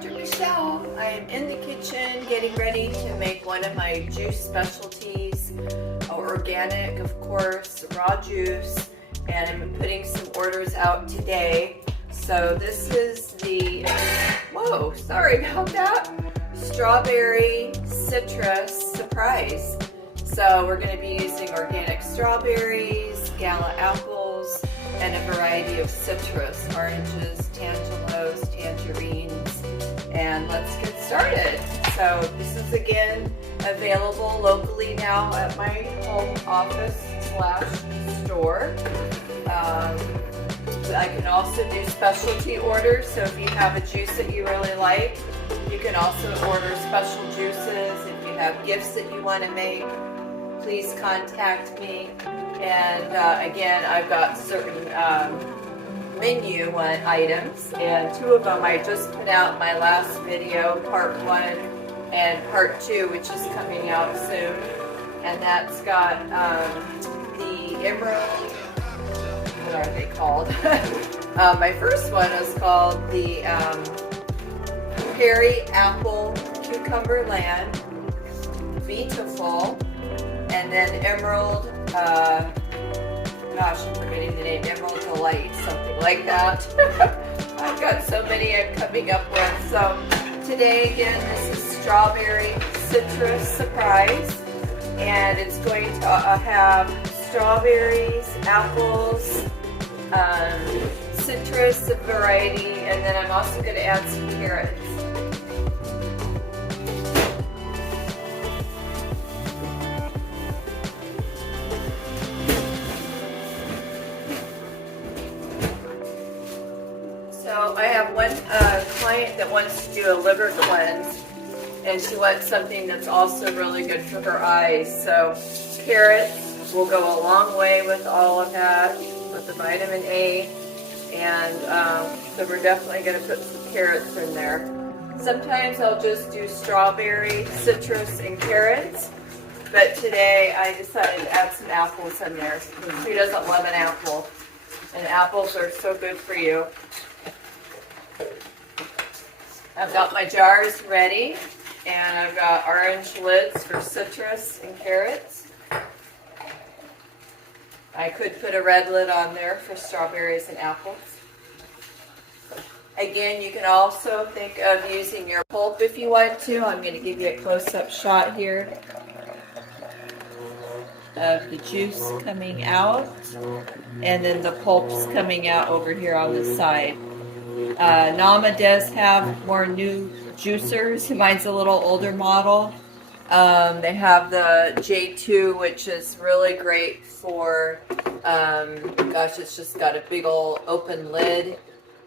Dr. Michelle. I am in the kitchen getting ready to make one of my juice specialties, organic, of course, raw juice, and I'm putting some orders out today. So this is the, whoa, sorry about that, strawberry citrus surprise. So we're going to be using organic strawberries, gala apples, and a variety of citrus, oranges, tangelos, tangerines, and let's get started. So this is again available locally now at my home office / store. I can also do specialty orders, so if you have a juice that you really like, you can also order special juices. If you have gifts that you want to make, please contact me. And again, I've got certain menu items, and two of them I just put out in my last video, part 1 and part 2, which is coming out soon. And that's got the emerald, what are they called? My first one is called the Cherry Apple Cucumber Land, Beautiful, and then Emerald, gosh, I'm forgetting the name, Emerald Delight, something like that. I've got so many I'm coming up with. So today, again, this is Strawberry Citrus Surprise, and it's going to have strawberries, apples, citrus variety, and then I'm also going to add some carrots. So I have one client that wants to do a liver cleanse, and she wants something that's also really good for her eyes. So carrots will go a long way with all of that, with the vitamin A, and so we're definitely going to put some carrots in there. Sometimes I'll just do strawberry, citrus, and carrots, but today I decided to add some apples in there. Who doesn't love an apple? And apples are so good for you. I've got my jars ready, and I've got orange lids for citrus and carrots. I could put a red lid on there for strawberries and apples. Again, you can also think of using your pulp if you want to. I'm going to give you a close-up shot here of the juice coming out, and then the pulp's coming out over here on the side. Nama does have more new juicers. Mine's a little older model. They have the J2, which is really great for, gosh, it's just got a big old open lid,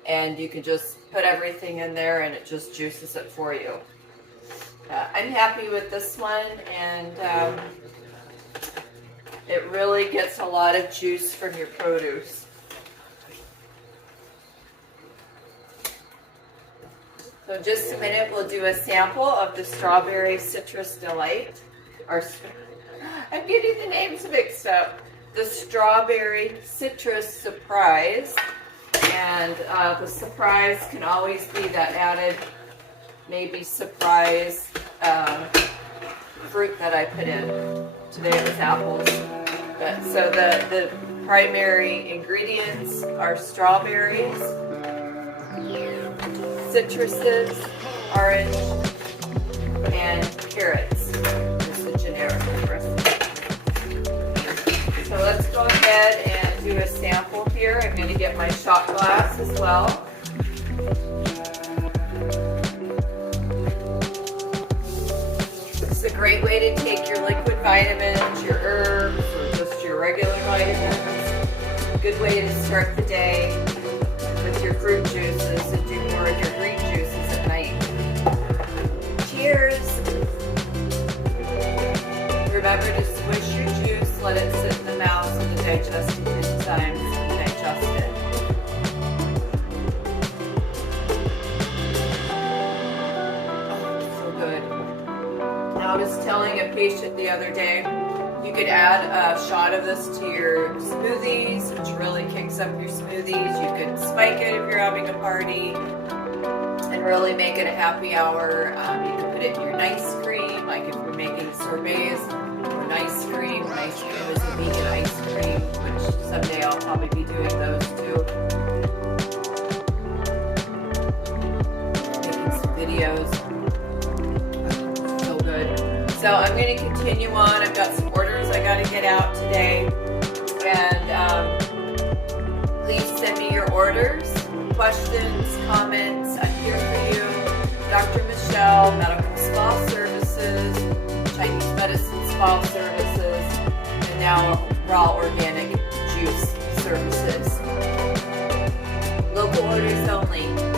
and you can just put everything in there and it just juices it for you. I'm happy with this one, and it really gets a lot of juice from your produce. So in just a minute, we'll do a sample of the Strawberry Citrus Delight. I'm getting the names mixed up. The Strawberry Citrus Surprise. And the surprise can always be that added, maybe surprise fruit that I put in. Today it was apples. So the primary ingredients are strawberries, citruses, orange, and carrots. This is the generic recipe. So let's go ahead and do a sample here. I'm going to get my shot glass as well. This is a great way to take your liquid vitamins, your herbs, or just your regular vitamins. Good way to start the day with your fruit juices and do more of your green juices at night. Cheers! Remember to swish your juice, let it sit in the mouth so the digestive enzymes can digest it. Oh, so good. Now I was telling a patient the other day, you could add a shot of this to your smoothies, which really kicks up your smoothies. You could spike it if you're having a party. And can really make it a happy hour. You can put it in your nice cream, like if you're making sorbets or nice cream. Nice cream is a vegan ice cream, which someday I'll probably be doing those too. Making some videos. So good. So I'm going to continue on. I've got some orders I got to get out today. And please send me your orders, questions, comments. I'm here for you. Dr. Michelle, Medical Spa Services, Chinese Medicine Spa Services, and now Raw Organic Juice Services. Local orders only.